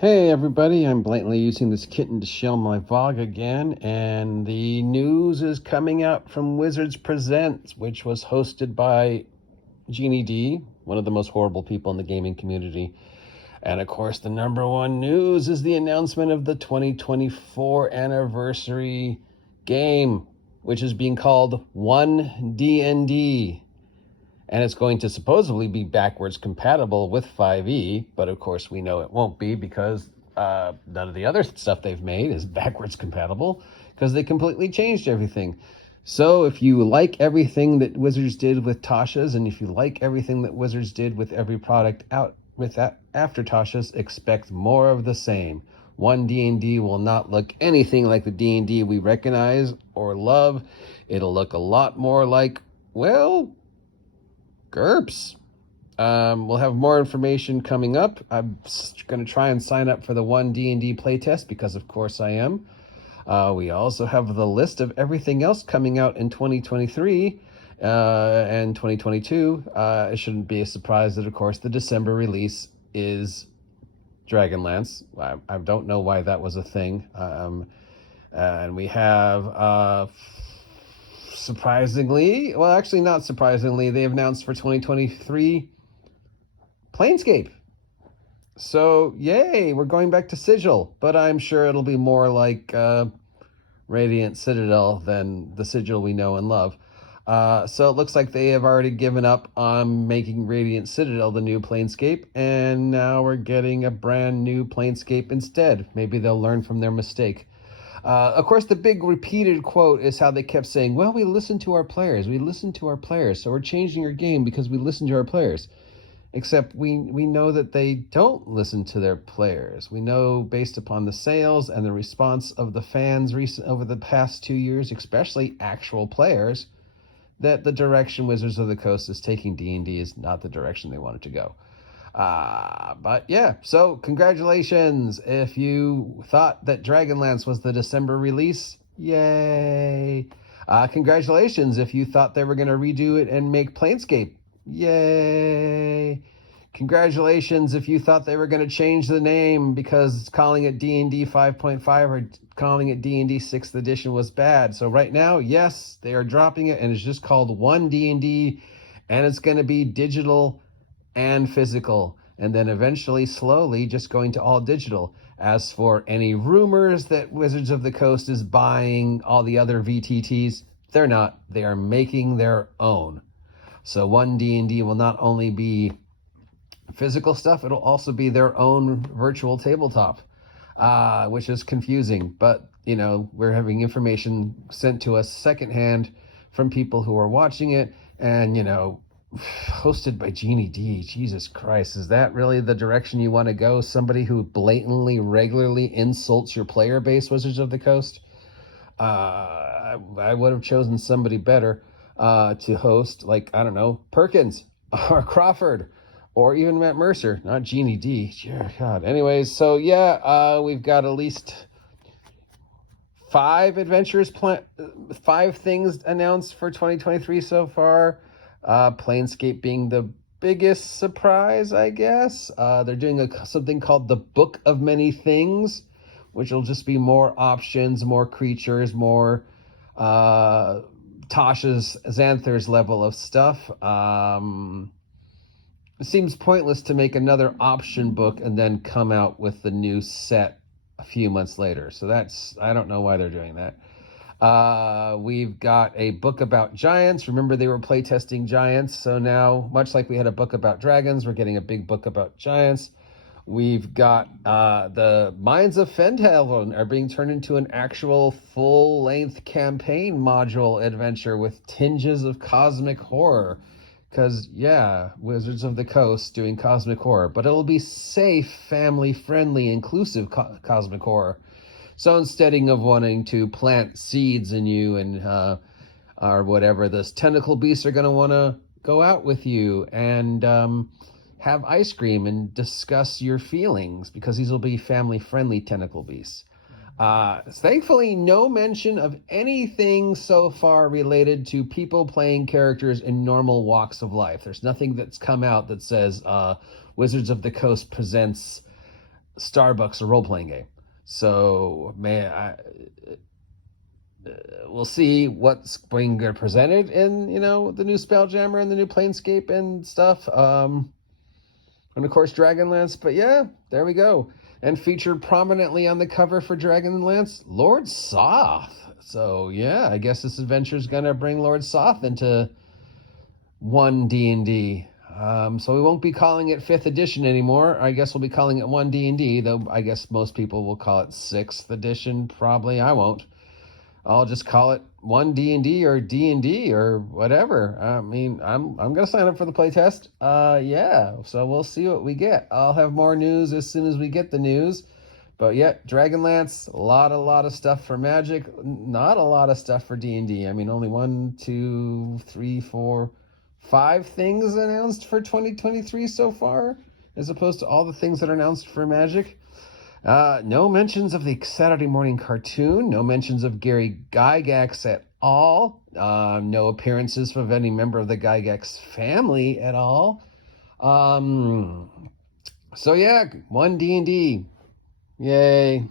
Hey everybody, I'm blatantly using this kitten to shell my VOG again, and the news is coming out from Wizards Presents, which was hosted by Genie D, one of the most horrible people in the gaming community. And of course, the number one news is the announcement of the 2024 anniversary game, which is being called 1D&D. And it's going to supposedly be backwards compatible with 5e, but of course we know it won't be because none of the other stuff they've made is backwards compatible because they completely changed everything. So if you like everything that Wizards did with Tasha's, and if you like everything that Wizards did with every product out with that after Tasha's, expect more of the same. 1D&D will not look anything like the D&D we recognize or love. It'll look a lot more like, well, GURPS. We'll have more information coming up. I'm going to try and sign up for the 1D&D playtest because, of course, I am. We also have the list of everything else coming out in 2023 and 2022. It shouldn't be a surprise that, of course, the December release is Dragonlance. I don't know why that was a thing. And we have... surprisingly, well, actually not surprisingly, they announced for 2023 Planescape. So, yay, we're going back to Sigil, but I'm sure it'll be more like Radiant Citadel than the Sigil we know and love. So it looks like they have already given up on making Radiant Citadel the new Planescape, and now we're getting a brand new Planescape instead. Maybe they'll learn from their mistake. Of course, the big repeated quote is how they kept saying, well, we listen to our players. We listen to our players. So we're changing our game because we listen to our players. Except we know that they don't listen to their players. We know based upon the sales and the response of the fans over the past 2 years, especially actual players, that the direction Wizards of the Coast is taking D&D is not the direction they want it to go. But yeah, so congratulations. If you thought that Dragonlance was the December release, yay. Congratulations if you thought they were going to redo it and make Planescape, yay. Congratulations if you thought they were going to change the name because calling it D&D 5.5 or calling it D&D 6th edition was bad. So right now, yes, they are dropping it and it's just called 1D&D, and it's going to be digital and physical, and then eventually slowly just going to all digital. As for any rumors that Wizards of the Coast is buying all the other VTTs, they're not. They are making their own. So 1D&D will not only be physical stuff, it'll also be their own virtual tabletop, which is confusing. But, you know, we're having information sent to us secondhand from people who are watching it, and, you know, hosted by Genie D. Jesus Christ, is that really the direction you want to go? Somebody who blatantly, regularly insults your player base, Wizards of the Coast? I would have chosen somebody better to host, like, I don't know, Perkins or Crawford or even Matt Mercer, not Genie D. Dear God. Anyways, so yeah, we've got at least 5 things announced for 2023 so far. Planescape being the biggest surprise, I guess. They're doing something called the Book of Many Things, which will just be more options, more creatures, more Tasha's Xanthor's level of stuff. It seems pointless to make another option book and then come out with the new set a few months later. So I don't know why they're doing that. We've got a book about giants. Remember, they were playtesting giants. So now, much like we had a book about dragons, we're getting a big book about giants. We've got the Minds of Fendhaven are being turned into an actual full-length campaign module adventure with tinges of cosmic horror. Because, yeah, Wizards of the Coast doing cosmic horror. But it'll be safe, family-friendly, inclusive cosmic horror. So instead of wanting to plant seeds in you and or whatever, those tentacle beasts are going to want to go out with you and have ice cream and discuss your feelings, because these will be family-friendly tentacle beasts. Thankfully, no mention of anything so far related to people playing characters in normal walks of life. There's nothing that's come out that says Wizards of the Coast presents Starbucks, a role-playing game. So, man, we'll see what's being presented in, the new Spelljammer and the new Planescape and stuff. And of course, Dragonlance. But yeah, there we go. And featured prominently on the cover for Dragonlance, Lord Soth. So yeah, I guess this adventure is going to bring Lord Soth into 1 D&D. So we won't be calling it 5th edition anymore. I guess we'll be calling it 1 D&D, though I guess most people will call it 6th edition. Probably I won't. I'll just call it 1 D&D or D&D or whatever. I mean, I'm going to sign up for the playtest. Yeah, so we'll see what we get. I'll have more news as soon as we get the news. But yeah, Dragonlance, a lot of stuff for Magic, not a lot of stuff for D&D. I mean, only 1, 2, 3, 4, 5 things announced for 2023 so far, as opposed to all the things that are announced for Magic. No mentions of the Saturday morning cartoon. No mentions of Gary Gygax at all. No appearances of any member of the Gygax family at all. So yeah, 1 D&D. Yay.